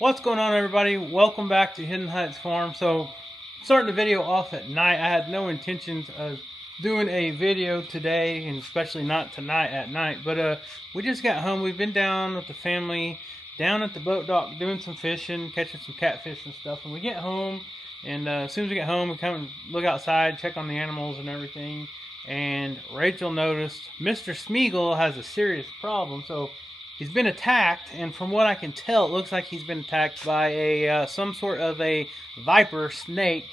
What's going on, everybody? Welcome back to Hidden Heights Farm. So, starting the video off at night. I had no intentions of doing a video today, and especially not tonight at night. But we just got home. We've been down with the family, down at the boat dock, doing some fishing, catching some catfish and stuff. And we get home, and as soon as we get home, we come and look outside, check on the animals and everything. And Rachel noticed Mr. Smeagol has a serious problem. So he's been attacked, and from what I can tell, it looks like he's been attacked by a some sort of a viper snake,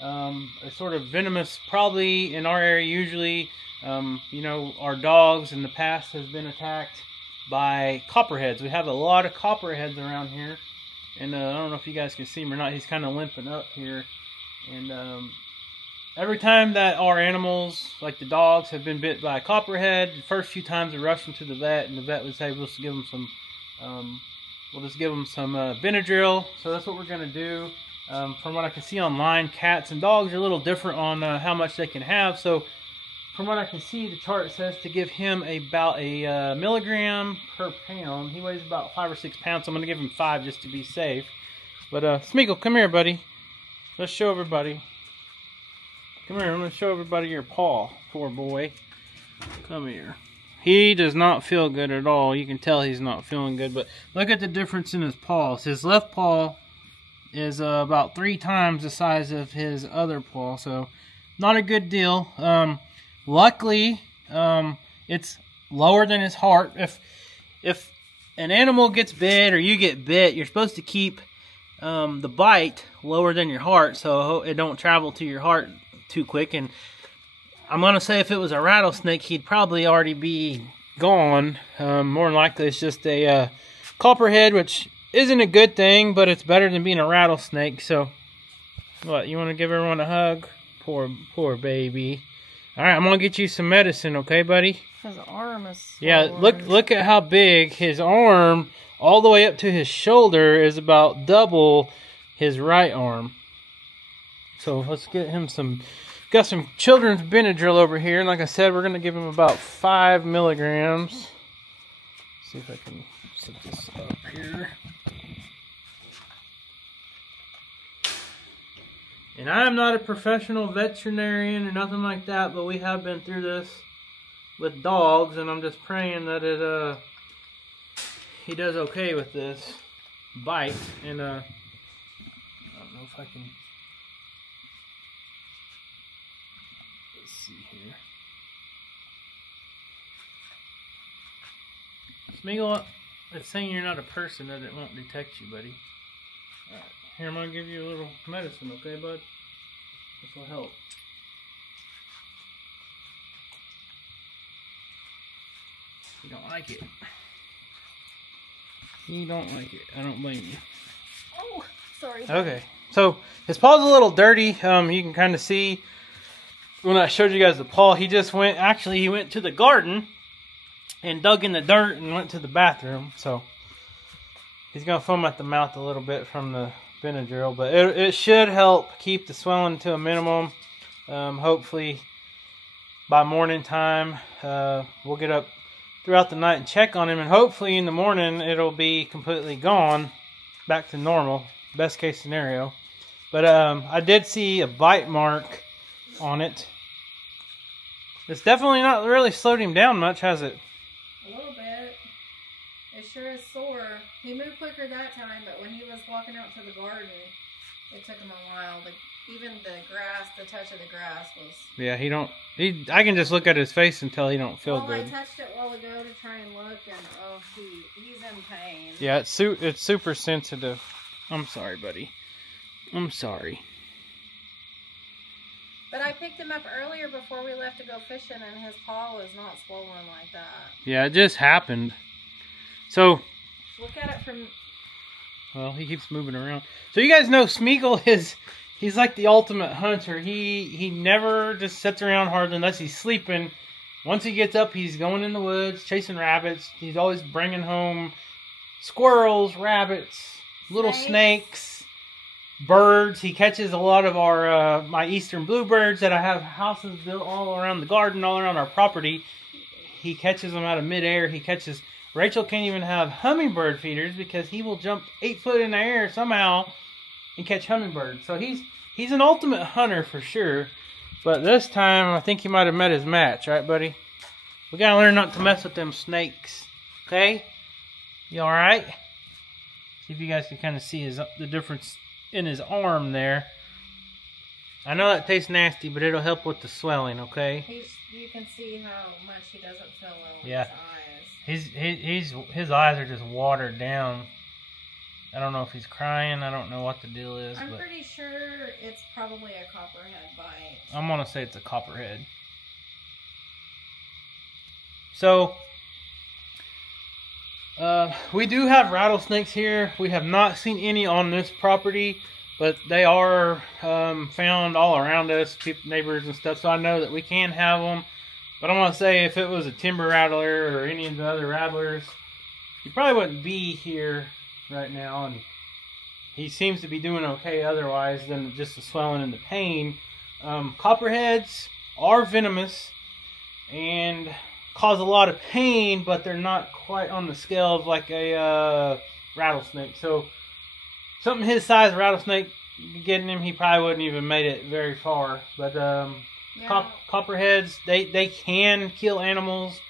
a sort of venomous. Probably in our area, usually, you know, our dogs in the past has been attacked by copperheads. We have a lot of copperheads around here, and I don't know if you guys can see him or not. He's kind of limping up here, and every time that our animals, like the dogs, have been bit by a copperhead, the first few times we rush them to the vet, and the vet would say, we'll just give them some, Benadryl. So that's what we're going to do. From what I can see online, cats and dogs are a little different on how much they can have. So from what I can see, the chart says to give him about a milligram per pound. He weighs about 5 or 6 pounds, so I'm going to give him 5 just to be safe. But Smeagol, come here, buddy. Let's show everybody. Come here, I'm going to show everybody your paw. Poor boy. Come here. He does not feel good at all. You can tell he's not feeling good, but look at the difference in his paws. His left paw is about 3 times the size of his other paw, so not a good deal. Luckily, it's lower than his heart. If an animal gets bit or you get bit, you're supposed to keep the bite lower than your heart so it don't travel to your heart too quick. And I'm gonna say if it was a rattlesnake, he'd probably already be gone. More than likely it's just a copperhead, which isn't a good thing, but it's better than being a rattlesnake. So what, you want to give everyone a hug? Poor baby. All right, I'm gonna get you some medicine, okay, buddy? His arm is swollen. Yeah, look at how big his arm, all the way up to his shoulder, is about double his right arm. So let's get him some. Got some children's Benadryl over here, and like I said, we're gonna give him about 5 milligrams. Let's see if I can set this up here. And I am not a professional veterinarian or nothing like that, but we have been through this with dogs, and I'm just praying that he does okay with this bite. And I don't know if I can. Let's see here. Smeagol, it's saying you're not a person, that it won't detect you, buddy. Alright, here, I'm going to give you a little medicine, okay, bud? This will help. You don't like it. You don't like it. I don't blame you. Oh, sorry. Okay, so his paw's a little dirty. You can kind of see when I showed you guys the paw, he just went, actually he went to the garden and dug in the dirt and went to the bathroom. So he's going to foam at the mouth a little bit from the Benadryl, but it should help keep the swelling to a minimum. Hopefully by morning time, we'll get up throughout the night and check on him, and hopefully in the morning it'll be completely gone, back to normal, best case scenario. But I did see a bite mark on it. It's definitely not really slowed him down much, has it? A little bit. It sure is sore. He moved quicker that time, but when he was walking out to the garden, it took him a while. Even the grass, the touch of the grass was... Yeah, I can just look at his face and tell he don't feel good. I touched it a while ago to try and look, and oh, he's in pain. Yeah, it's super sensitive. I'm sorry, buddy. I'm sorry. But I picked him up earlier before we left to go fishing, and his paw was not swollen like that. Yeah, it just happened. So... Look at it from... Well, he keeps moving around. So you guys know Smeagol he's like the ultimate hunter. He never just sits around hardly unless he's sleeping. Once he gets up, he's going in the woods, chasing rabbits. He's always bringing home squirrels, rabbits, little snakes, birds. He catches a lot of our my eastern bluebirds that I have houses built all around the garden, all around our property. He catches them out of midair. He catches Rachel can't even have hummingbird feeders because he will jump 8 foot in the air somehow and catch hummingbirds. So he's an ultimate hunter for sure. But this time, I think he might have met his match. Right, buddy? We gotta learn not to mess with them snakes. Okay? You alright? See if you guys can kind of see the difference in his arm there. I know that tastes nasty, but it'll help with the swelling, okay? You can see how much he doesn't feel it on his eyes. His eyes are just watered down. I don't know if he's crying. I don't know what the deal is. I'm pretty sure it's probably a copperhead bite. I'm gonna say it's a copperhead. So, we do have rattlesnakes here. We have not seen any on this property, but they are found all around us, neighbors and stuff. So I know that we can have them. But I'm gonna say if it was a timber rattler or any of the other rattlers, he probably wouldn't be here right now, and he seems to be doing okay otherwise than just the swelling and the pain. Copperheads are venomous and cause a lot of pain, but they're not quite on the scale of like a rattlesnake. So something his size rattlesnake getting him, he probably wouldn't even made it very far. But copperheads, they can kill animals.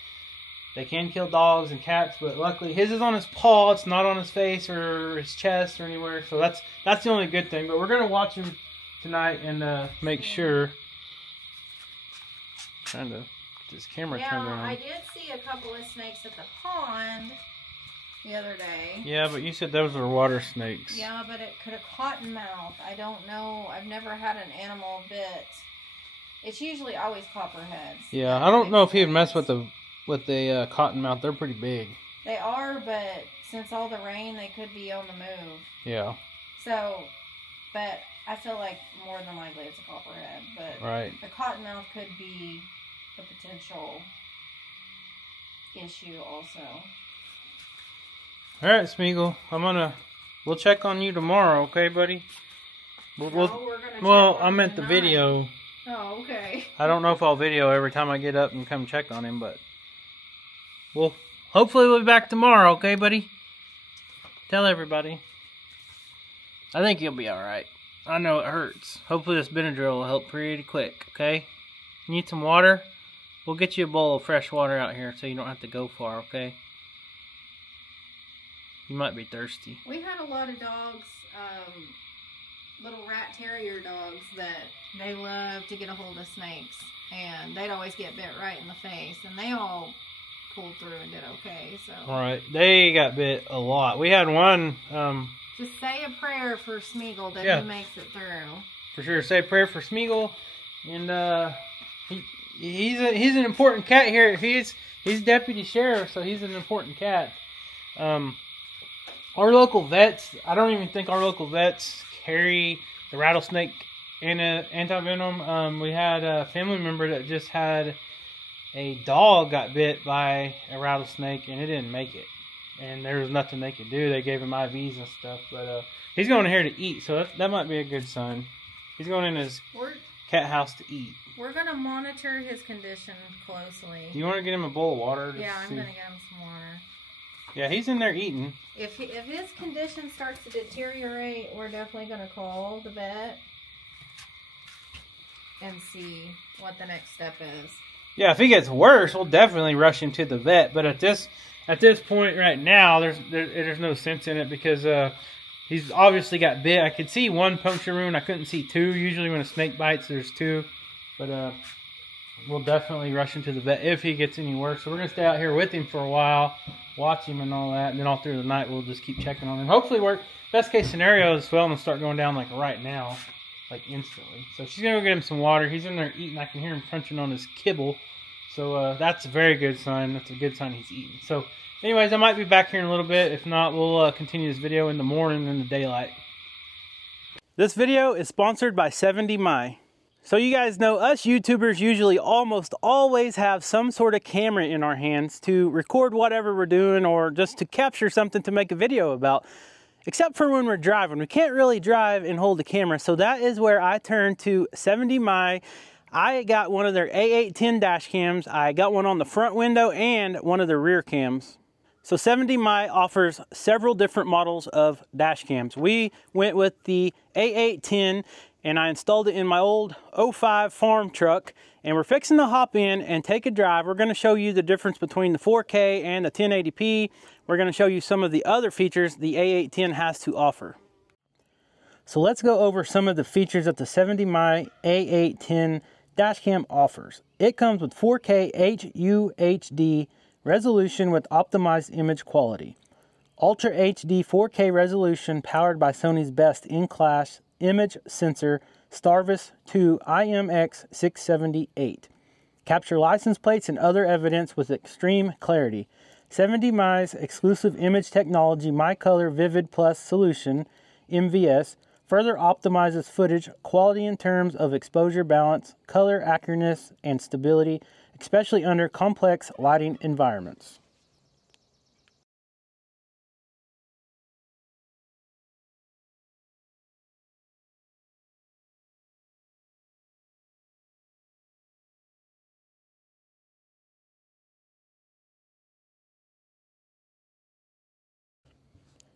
They can kill dogs and cats, but luckily his is on his paw. It's not on his face or his chest or anywhere. So that's the only good thing. But we're gonna watch him tonight and make sure. Trying to get this camera turned around. I did see a couple of snakes at the pond the other day. Yeah, but you said those were water snakes. Yeah, but it could have cottonmouth. I don't know. I've never had an animal bit. It's usually always copperheads. Yeah, I don't know if he would mess with the cottonmouth. They're pretty big. They are, but since all the rain, they could be on the move. Yeah. So, but I feel like more than likely it's a copperhead. But right. The cottonmouth could be a potential issue also. All right, Smeagol. We'll check on you tomorrow, okay, buddy? I meant the video. Oh, okay. I don't know if I'll video every time I get up and come check on him, but hopefully we'll be back tomorrow, okay, buddy? Tell everybody. I think you'll be alright. I know it hurts. Hopefully this Benadryl will help pretty quick, okay? You need some water? We'll get you a bowl of fresh water out here so you don't have to go far, okay? You might be thirsty. We had a lot of dogs, little rat terrier dogs that they love to get a hold of snakes, and they'd always get bit right in the face, and they all pulled through and did okay. So right, they got bit a lot. We had one. Just say a prayer for Smeagol that he makes it through. For sure, say a prayer for Smeagol, and he's an important cat here. He's deputy sheriff, so he's an important cat. Our local vets, I don't even think our local vets carry the rattlesnake anti-venom. We had a family member that just had a dog got bit by a rattlesnake and it didn't make it. And there was nothing they could do. They gave him IVs and stuff. But he's going in here to eat, so that might be a good sign. He's going in his cat house to eat. We're going to monitor his condition closely. Do you want to get him a bowl of water? Yeah, I'm going to get him some water. Yeah, he's in there eating. If his condition starts to deteriorate, we're definitely going to call the vet and see what the next step is. Yeah, if he gets worse, we'll definitely rush him to the vet. But at this point right now, there's no sense in it because he's obviously got bit. I could see one puncture wound. I couldn't see two. Usually when a snake bites, there's two. But we'll definitely rush him to the vet if he gets any worse. So we're going to stay out here with him for a while, watch him and all that. And then all through the night, we'll just keep checking on him. Hopefully work. Best case scenario is swelling will start going down like right now, like instantly. So she's going to go get him some water. He's in there eating. I can hear him crunching on his kibble. So that's a very good sign. That's a good sign he's eating. So anyways, I might be back here in a little bit. If not, we'll continue this video in the morning in the daylight. This video is sponsored by 70 My. So you guys know us YouTubers usually almost always have some sort of camera in our hands to record whatever we're doing or just to capture something to make a video about. Except for when we're driving. We can't really drive and hold a camera. So that is where I turn to 70 My. I got one of their A810 dash cams. I got one on the front window and one of their rear cams. So 70My offers several different models of dash cams. We went with the A810 and I installed it in my old '05 farm truck, and we're fixing to hop in and take a drive. We're going to show you the difference between the 4K and the 1080p. We're going to show you some of the other features the A810 has to offer. So let's go over some of the features that the 70My A810 dashcam offers. It comes with 4K HUHD resolution with optimized image quality. Ultra HD 4K resolution powered by Sony's best-in-class image sensor Starvis 2 IMX678. Capture license plates and other evidence with extreme clarity. 70my's exclusive image technology My Color Vivid Plus solution, MVS, further optimizes footage quality in terms of exposure balance, color accuracy, and stability, especially under complex lighting environments.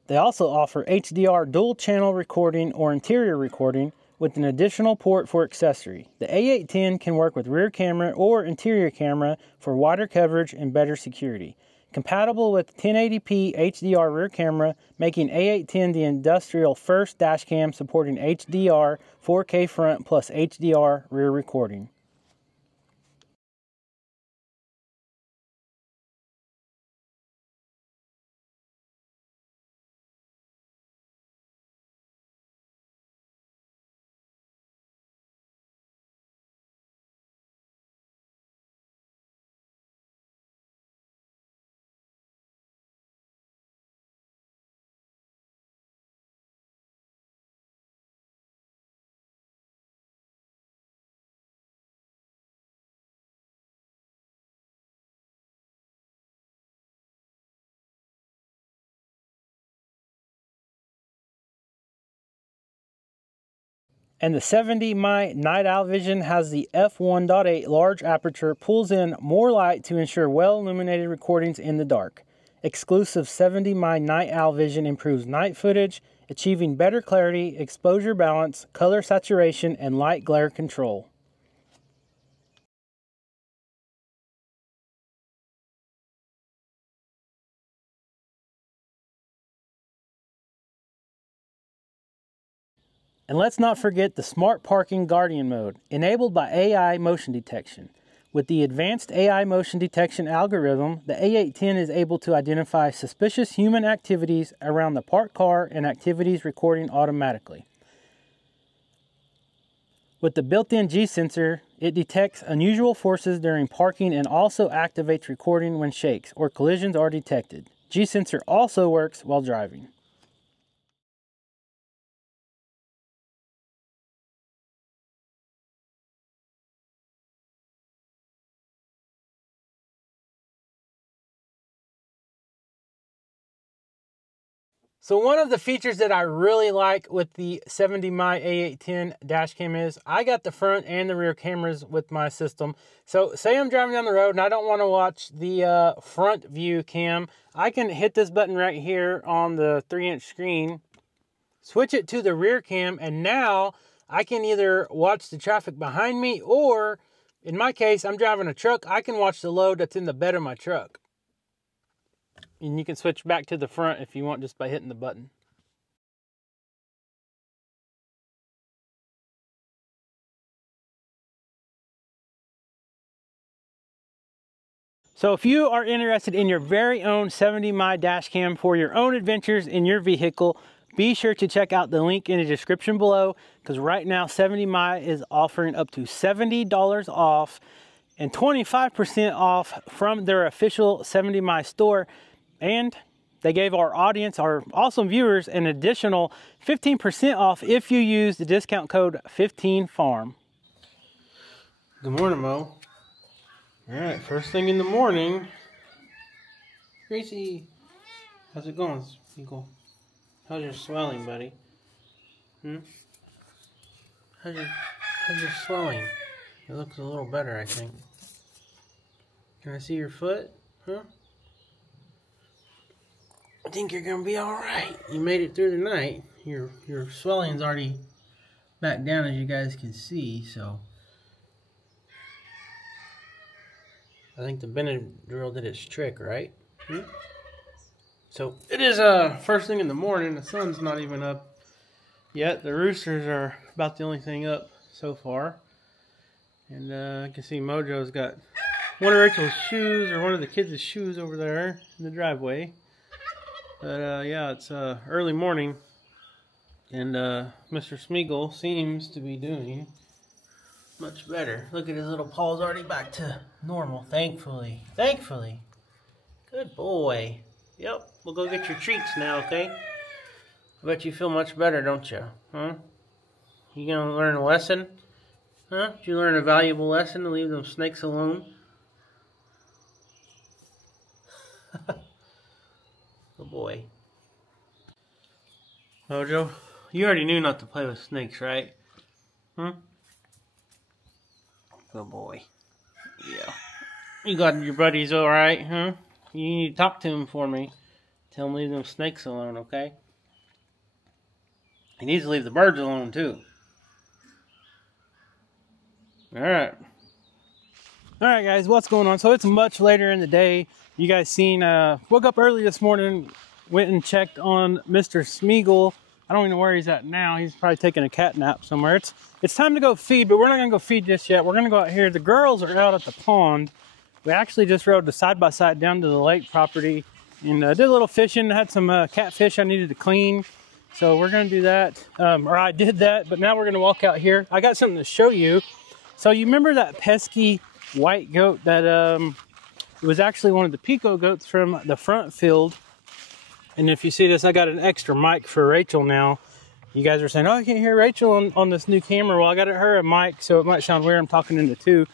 They also offer HDR dual channel recording or interior recording with an additional port for accessory. The A810 can work with rear camera or interior camera for wider coverage and better security. Compatible with 1080p HDR rear camera, making A810 the industrial first dashcam supporting HDR 4K front plus HDR rear recording. And the 70My Night Owl Vision has the f1.8 large aperture, pulls in more light to ensure well-illuminated recordings in the dark. Exclusive 70My Night Owl Vision improves night footage, achieving better clarity, exposure balance, color saturation, and light glare control. And let's not forget the Smart Parking Guardian mode, enabled by AI motion detection. With the advanced AI motion detection algorithm, the A810 is able to identify suspicious human activities around the parked car and activities recording automatically. With the built-in G sensor, it detects unusual forces during parking and also activates recording when shakes or collisions are detected. G sensor also works while driving. So one of the features that I really like with the 70My A810 dashcam is I got the front and the rear cameras with my system. So say I'm driving down the road and I don't want to watch the front view cam. I can hit this button right here on the 3-inch screen, switch it to the rear cam, and now I can either watch the traffic behind me, or in my case, I'm driving a truck, I can watch the load that's in the bed of my truck. And you can switch back to the front if you want just by hitting the button. So if you are interested in your very own 70My dashcam for your own adventures in your vehicle, be sure to check out the link in the description below, because right now 70My is offering up to $70 off and 25% off from their official 70My store. And they gave our audience, our awesome viewers, an additional 15% off if you use the discount code 15FARM. Good morning, Mo. All right, first thing in the morning. Gracie, how's it going, Eagle? How's your swelling, buddy? How's your swelling? It looks a little better, I think. Can I see your foot? Huh? I think you're gonna be all right. You made it through the night. Your swelling's already back down, as you guys can see. So I think the Benadryl did its trick, right? So it is first thing in the morning. The sun's not even up yet. The roosters are about the only thing up so far. And I can see Mojo's got one of Rachel's shoes, or one of the kids' shoes, over there in the driveway. But yeah, it's early morning, and Mr. Smeagol seems to be doing much better. Look at his little paws, already back to normal, thankfully. Thankfully. Good boy. Yep, we'll go get your treats now, okay? I bet you feel much better, don't you? Huh? You gonna learn a lesson? Huh? Did you learn a valuable lesson to leave them snakes alone? Good boy. Mojo, you already knew not to play with snakes, right? Good boy. Yeah. You got your buddies alright, huh? You need to talk to him for me. Tell him to leave them snakes alone, okay? He needs to leave the birds alone, too. Alright. Alright, guys, what's going on? So it's much later in the day. You guys seen, woke up early this morning, went and checked on Mr. Smeagol. I don't even know where he's at now. He's probably taking a cat nap somewhere. It's time to go feed, but we're not going to go feed just yet. We're going to go out here. The girls are out at the pond. We actually just rode the side-by-side down to the lake property and did a little fishing. Had some catfish I needed to clean. So we're going to do that. Or I did that, but now we're going to walk out here. I got something to show you. So you remember that pesky white goat that it was actually one of the Pico goats from the front field. And if you see this, I got an extra mic for Rachel now. You guys are saying, oh, I can't hear Rachel on this new camera. Well, I got her a mic, so it might sound weird. I'm talking into two.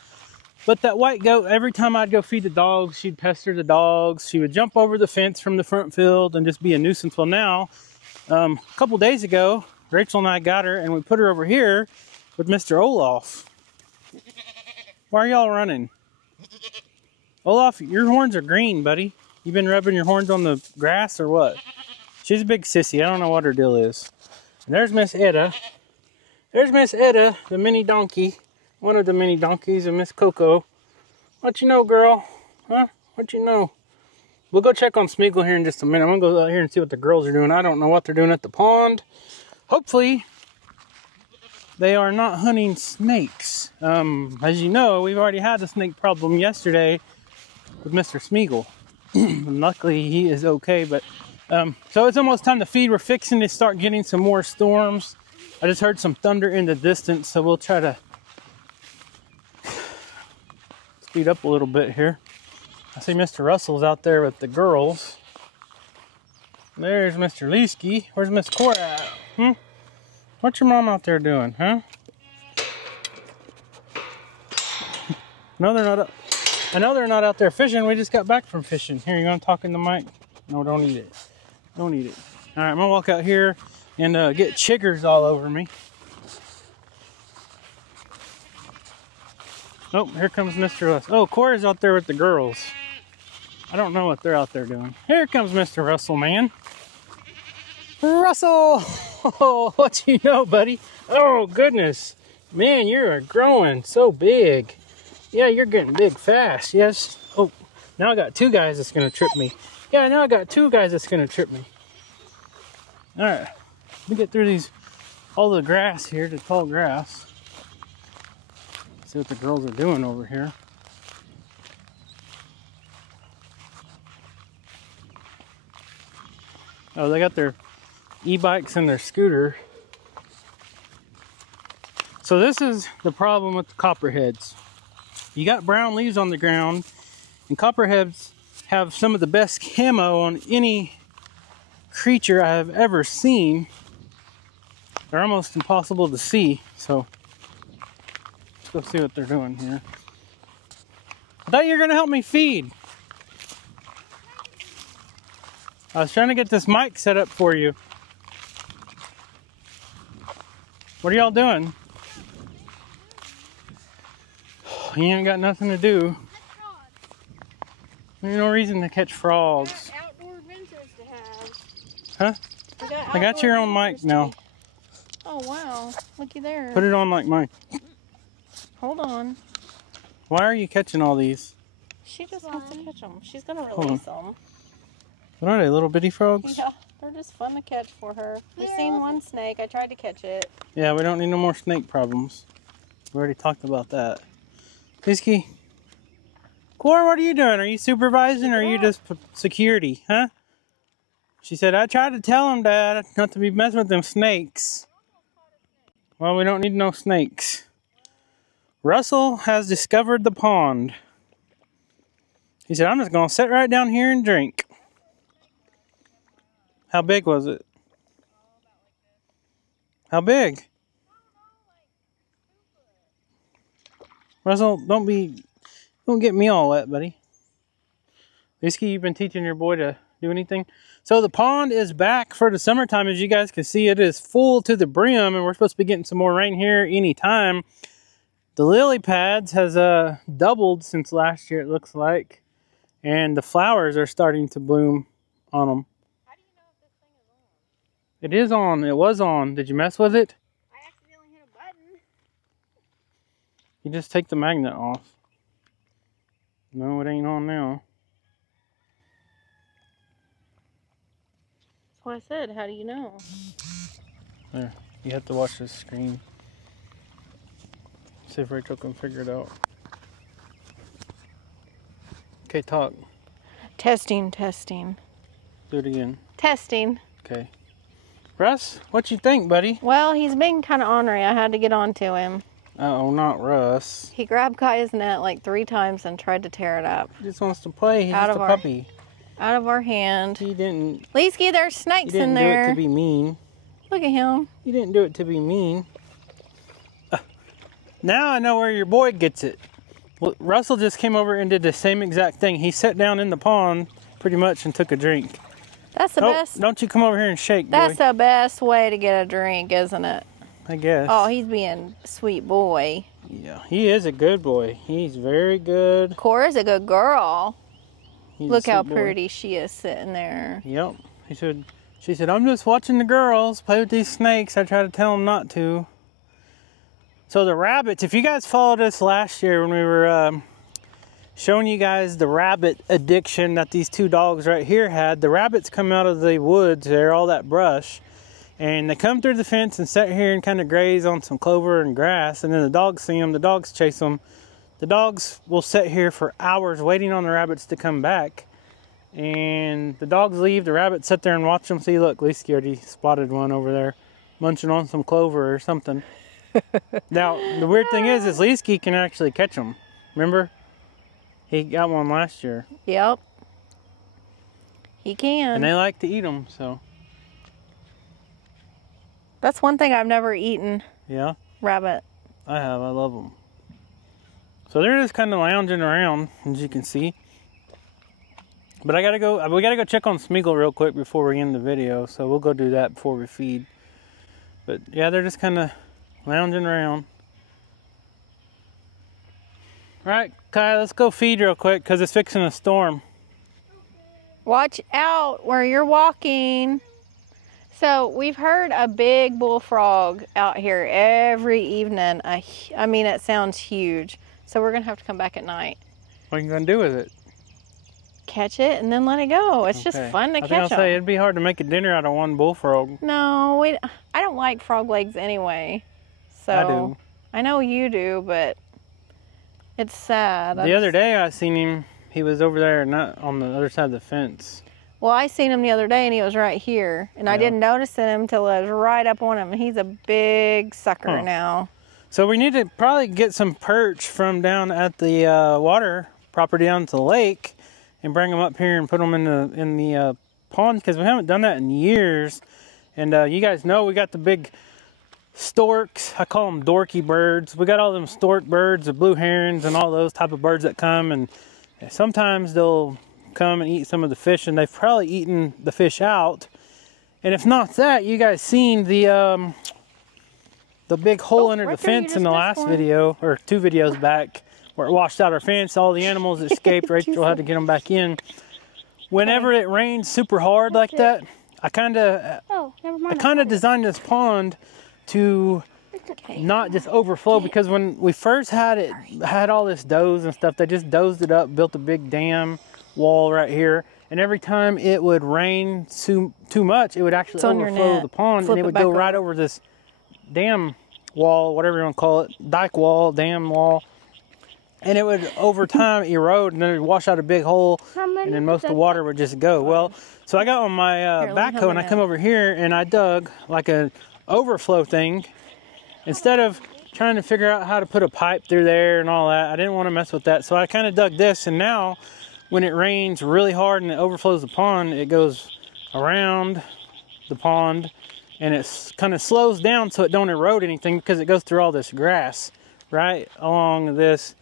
But that white goat, every time I'd go feed the dogs, she'd pester the dogs. She would jump over the fence from the front field and just be a nuisance. Well, now, a couple days ago, Rachel and I got her, and we put her over here with Mr. Olaf. Why are y'all running? Olaf, your horns are green, buddy. You been rubbing your horns on the grass or what? She's a big sissy. I don't know what her deal is. And there's Miss Etta. There's Miss Etta, the mini donkey. One of the mini donkeys, and Miss Coco. What you know, girl? Huh? What you know? We'll go check on Smeagol here in just a minute. I'm going to go out here and see what the girls are doing. I don't know what they're doing at the pond. Hopefully, they are not hunting snakes. As you know, we've already had a snake problem yesterday with Mr. Smeagol. Luckily, he is okay, but so it's almost time to feed. We're fixing to start getting some more storms. I just heard some thunder in the distance, so we'll try to speed up a little bit here. I see Mr. Russell's out there with the girls. There's Mr. Leesky. Where's Miss Cora at? What's your mom out there doing, huh? No, they're not. I know they're not out there fishing. We just got back from fishing. Here, you gonna talk in the mic? No, don't eat it. Don't eat it. All right, I'm gonna walk out here and get chiggers all over me. Oh, here comes Mr. Russell. Oh, Cora's out there with the girls. I don't know what they're out there doing. Here comes Mr. Russell, man. Russell! Oh, what you know, buddy? Oh, goodness. Man, you're growing so big. Yeah, you're getting big fast, yes. Oh, now I got two guys that's going to trip me. Yeah, now I got two guys that's going to trip me. All right, let me get through all the grass here, the tall grass. See what the girls are doing over here. Oh, they got their e-bikes and their scooter. So this is the problem with the copperheads. You got brown leaves on the ground, and copperheads have some of the best camo on any creature I have ever seen. They're almost impossible to see, so let's go see what they're doing here. I thought you were going to help me feed. I was trying to get this mic set up for you. What are y'all doing? You ain't got nothing to do. There's no reason to catch frogs. Outdoor adventures to have. Huh? I got your own mic now. Oh, wow. Looky there. Put it on like mine. Hold on. Why are you catching all these? She just wants to catch them. She's going to release them. What are they, little bitty frogs? Yeah, they're just fun to catch for her. I've seen one snake. I tried to catch it. Yeah, we don't need no more snake problems. We already talked about that. Whiskey. Cora, what are you doing? Are you supervising or are you just security, huh? She said, I tried to tell him, Dad, not to be messing with them snakes. Well, we don't need no snakes. Russell has discovered the pond. He said, I'm just going to sit right down here and drink. How big was it? How big? Russell, don't get me all wet, buddy. Whiskey, you've been teaching your boy to do anything? So the pond is back for the summertime. As you guys can see, it is full to the brim, and we're supposed to be getting some more rain here anytime. The lily pads has doubled since last year, it looks like. And the flowers are starting to bloom on them. How do you know if this thing is on? It is on. It was on. Did you mess with it? I accidentally hit a button. You just take the magnet off. No, it ain't on now. That's what I said. How do you know? There. You have to watch this screen. See if Rachel can figure it out. Okay, talk. Testing, testing. Do it again. Testing. Okay. Russ, what you think, buddy? Well, he's being kind of ornery. I had to get on to him. Uh-oh, not Russ. He grabbed Kaya's net like 3 times and tried to tear it up. He just wants to play. He's just a puppy. Out of our hand. He didn't... Leesky, there's snakes in there. He didn't do it to be mean. Look at him. He didn't do it to be mean. Now I know where your boy gets it. Well, Russell just came over and did the same exact thing. He sat down in the pond pretty much and took a drink. That's the best. Don't you come over here and shake, That's boy. the best way to get a drink, isn't it? I guess. Oh, he's being a sweet boy. Yeah, he is a good boy. He's very good. Cora's a good girl. Look how boy. pretty she is sitting there. Yep. She said, I'm just watching the girls play with these snakes. I try to tell them not to. So the rabbits, if you guys followed us last year when we were showing you guys the rabbit addiction that these 2 dogs right here had, the rabbits come out of the woods there, all that brush, and they come through the fence and sit here and kind of graze on some clover and grass, and then the dogs see them, the dogs chase them. The dogs will sit here for hours waiting on the rabbits to come back, and the dogs leave, the rabbits sit there and watch them. See, look, Leesky already spotted one over there munching on some clover or something. Now, the weird thing is Leesky can actually catch them. Remember? He got one last year. Yep. He can. And they like to eat them, so. That's one thing I've never eaten. Yeah? Rabbit. I have. I love them. So they're just kind of lounging around, as you can see. But we gotta go check on Smeagol real quick before we end the video. So we'll go do that before we feed. But yeah, they're just kind of lounging around. Alright, Kai, let's go feed real quick because it's fixing a storm. Watch out where you're walking. So we've heard a big bullfrog out here every evening. I mean, it sounds huge. So we're going to have to come back at night. What are you going to do with it? Catch it and then let it go. It's just fun to catch them. I'll say it'd be hard to make a dinner out of one bullfrog. No, I don't like frog legs anyway. So I do. I know you do, but it's sad. The other day I seen him. He was over there, not on the other side of the fence. Well, I seen him the other day and he was right here. And I didn't notice him until I was right up on him. And he's a big sucker now. So we need to probably get some perch from down at the water property down to the lake and bring them up here and put them in the pond because we haven't done that in years. And you guys know we got the big storks. I call them dorky birds. We got all them stork birds, the blue herons, and all those type of birds that come. And sometimes they'll come and eat some of the fish, and they've probably eaten the fish out. And if not that, you guys seen the big hole under the fence in the last video, or 2 videos back, where it washed out our fence. All the animals escaped. Rachel had to get them back in. Whenever it rains super hard like that, I kind of never mind. I kind of designed this pond to It's okay. not just overflow, because when we first had it, had all this doze and stuff, they just dozed it up, built a big dam wall right here, and every time it would rain too much, it would actually overflow the pond, and it would go right over this dam wall, whatever you want to call it, dike wall, dam wall, and it would over time erode, and then it would wash out a big hole, and then most of the water would just go. Well, so I got on my backhoe and I come over here and I dug like an overflow thing. Instead of trying to figure out how to put a pipe through there and all that, I didn't want to mess with that, so I kind of dug this, and now when it rains really hard and it overflows the pond, it goes around the pond, and it kind of slows down so it don't erode anything, because it goes through all this grass right along this,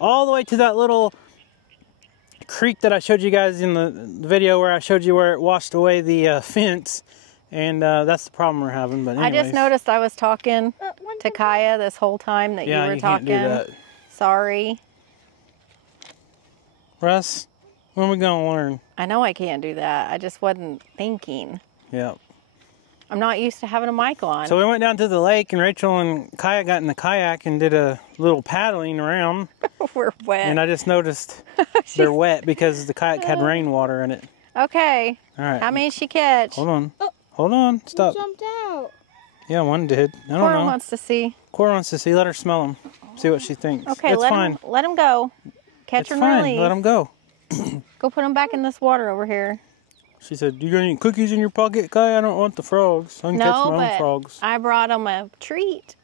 all the way to that little creek that I showed you guys in the video where I showed you where it washed away the fence, and that's the problem we're having. But anyways. I just noticed I was talking to Kaya this whole time that you were talking. Can't do that. Sorry. Russ, when are we gonna learn? I know I can't do that. I just wasn't thinking. Yeah. I'm not used to having a mic on. So we went down to the lake, and Rachel and Kaya got in the kayak and did a little paddling around. We're wet. And I just noticed they're wet because the kayak had rainwater in it. Okay. All right. How many did she catch? Hold on. Hold on. Stop. Jumped out. Yeah, one did. I don't Cora know. wants to see. Cora wants to see. Let her smell them. See what she thinks. Okay, it's fine. Let him go. Catch It's and fine. release. Let him go. Go put them back in this water over here. She said, "You got any cookies in your pocket, Kai? I don't want the frogs. I can catch my own frogs." I brought him a treat.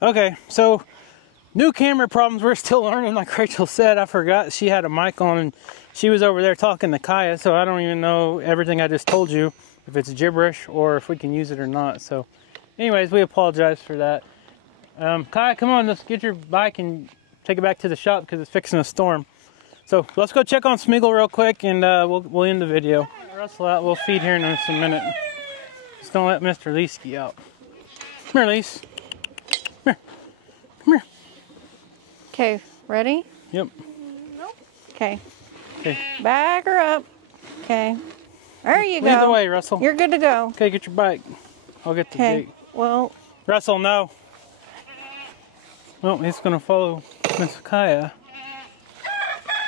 Okay, so new camera problems. We're still learning, like Rachel said. I forgot she had a mic on, and she was over there talking to Kaya, so I don't even know everything I just told you, if it's gibberish or if we can use it or not. So anyways, we apologize for that. Kaya, come on, let's get your bike and take it back to the shop because it's fixing a storm. So let's go check on Smeagol real quick, and we'll end the video. Russell out, we'll feed here in just a minute. Just don't let Mr. Leesky out. Come here, Lise. Come here. Come here. Okay, ready? Yep. Okay. Okay. Back her up. Okay. There you go. Lead the way, Russell. You're good to go. Okay, get your bike. I'll get the gate. Well, Russell, no. Well, he's gonna follow Miss Kaya.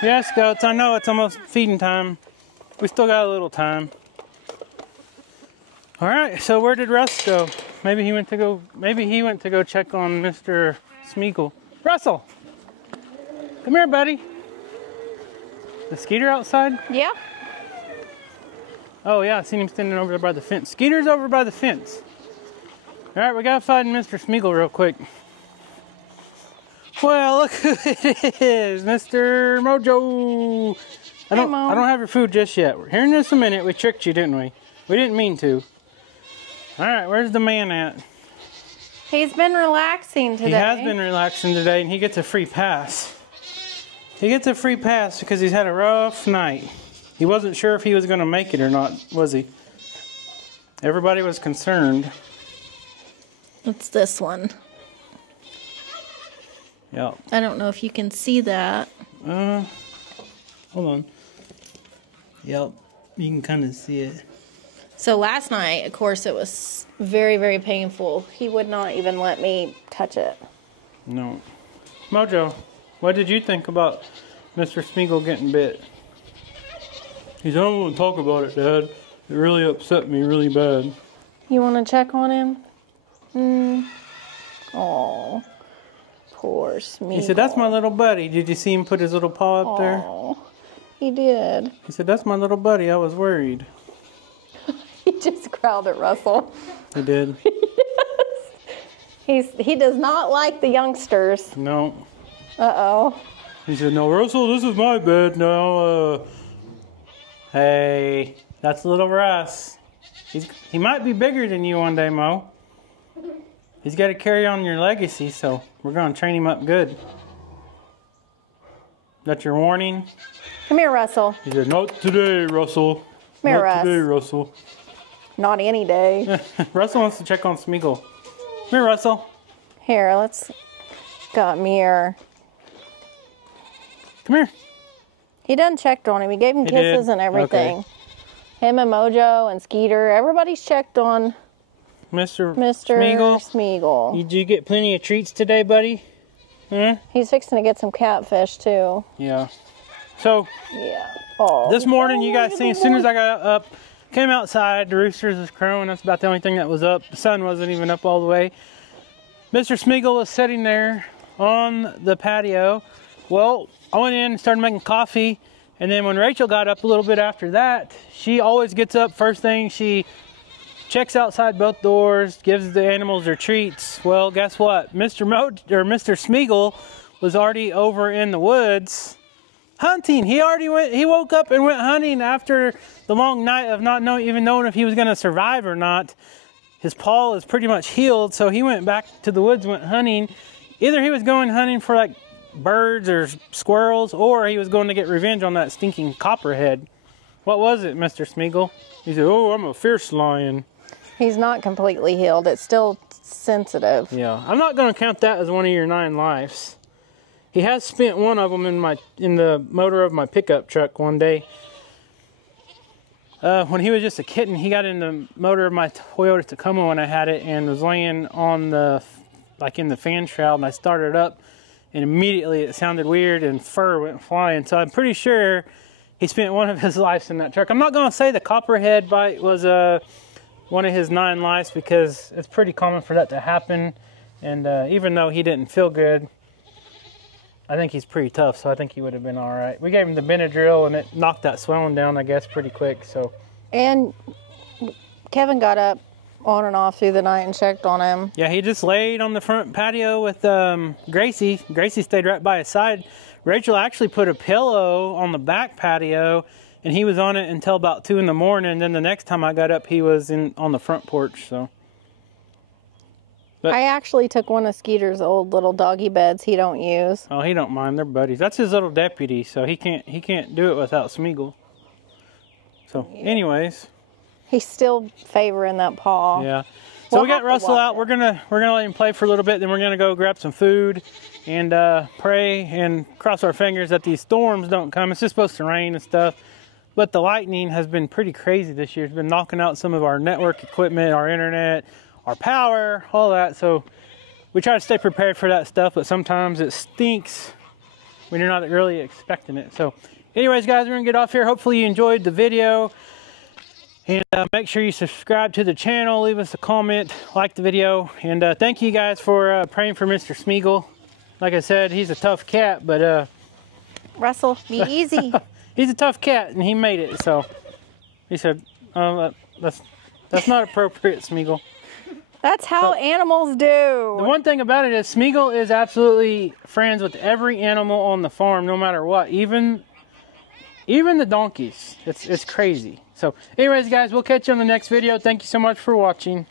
Yes, goats. I know it's almost feeding time. We still got a little time. All right. So where did Russ go? Maybe he went to go. Maybe he went to go check on Mr. Smeagol. Russell, come here, buddy. The Skeeter outside? yeah. Oh yeah, I seen him standing over there by the fence. Skeeter's over by the fence. All right, we gotta find Mr. Smeagol real quick. Well, look who it is, Mr. Mojo. I don't have your food just yet. We're here in just a minute. We tricked you, didn't we? We didn't mean to. All right, where's the man at? He's been relaxing today. He has been relaxing today, and he gets a free pass. He gets a free pass because he's had a rough night. He wasn't sure if he was going to make it or not, was he? Everybody was concerned. It's this one. Yep. I don't know if you can see that. Hold on. Yep, you can kind of see it. So last night, of course, it was very, very painful. He would not even let me touch it. No. Mojo, what did you think about Mr. Smeagol getting bit? He said, "I don't want to talk about it, Dad. It really upset me really bad." You want to check on him? Oh, poor Smeagol. He said, "That's my little buddy." Did you see him put his little paw up there? Oh, he did. He said, "That's my little buddy. I was worried." He just growled at Russell. He did. He does not like the youngsters. No. Uh-oh. He said, "No, Russell, this is my bed now. Hey, that's little Russ. He might be bigger than you one day, Mo. He's got to carry on your legacy, so we're going to train him up good." That's your warning? Come here, Russell. He said, "Not today, Russell. Come here, Not today, Russ. Russell." Not any day. Russell wants to check on Smeagol. Come here, Russell. Here, let's come here. Come here. He done checked on him. He gave him kisses and everything. Okay. Him and Mojo and Skeeter, everybody's checked on Mr. Smeagol. Did you get plenty of treats today, buddy? Huh? He's fixing to get some catfish too. Yeah. So, yeah. This morning, you guys seen, as soon as I got up, came outside, the roosters was crowing. That's about the only thing that was up. The sun wasn't even up all the way. Mr. Smeagol was sitting there on the patio. Well, I went in and started making coffee. And then when Rachel got up a little bit after that, she always gets up first thing. She checks outside both doors, gives the animals their treats. Well, guess what? Mr. Smeagol was already over in the woods hunting. He woke up and went hunting after the long night of not even knowing if he was going to survive or not. His paw is pretty much healed, so he went back to the woods, went hunting. Either he was going hunting for like birds or squirrels, or he was going to get revenge on that stinking copperhead. What was it, Mr. Smeagol? He said, "Oh, I'm a fierce lion." He's not completely healed. It's still sensitive. Yeah, I'm not going to count that as one of your 9 lives. He has spent one of them in the motor of my pickup truck one day. When he was just a kitten, he got in the motor of my Toyota Tacoma when I had it and was laying on in the fan shroud, and I started up. And immediately it sounded weird and fur went flying. So I'm pretty sure he spent one of his lives in that truck. I'm not going to say the copperhead bite was one of his 9 lives because it's pretty common for that to happen. And even though he didn't feel good, I think he's pretty tough. So I think he would have been all right. We gave him the Benadryl and it knocked that swelling down, I guess, pretty quick. So. And Kevin got up on and off through the night and checked on him. Yeah, he just laid on the front patio with Gracie. Gracie stayed right by his side. Rachel actually put a pillow on the back patio, and he was on it until about 2 in the morning. Then the next time I got up, he was on the front porch. So, I actually took one of Skeeter's old little doggy beds he don't use. Oh, he don't mind. They're buddies. That's his little deputy, so he can't do it without Smeagol. So, yeah. Anyways. He's still favoring that paw. Yeah. So we got Russell out. We're gonna let him play for a little bit. Then we're gonna go grab some food and pray and cross our fingers that these storms don't come. It's just supposed to rain and stuff, but the lightning has been pretty crazy this year. It's been knocking out some of our network equipment, our internet, our power, all that. So we try to stay prepared for that stuff, but sometimes it stinks when you're not really expecting it. So, anyways, guys, we're gonna get off here. Hopefully you enjoyed the video. And make sure you subscribe to the channel, leave us a comment, like the video. And thank you guys for praying for Mr. Smeagol. Like I said, he's a tough cat, but... Russell, be easy. He's a tough cat, and he made it. So he said, that's not appropriate, Smeagol. That's how animals do. The one thing about it is Smeagol is absolutely friends with every animal on the farm, no matter what. Even the donkeys. It's crazy. So anyways, guys, we'll catch you on the next video. Thank you so much for watching.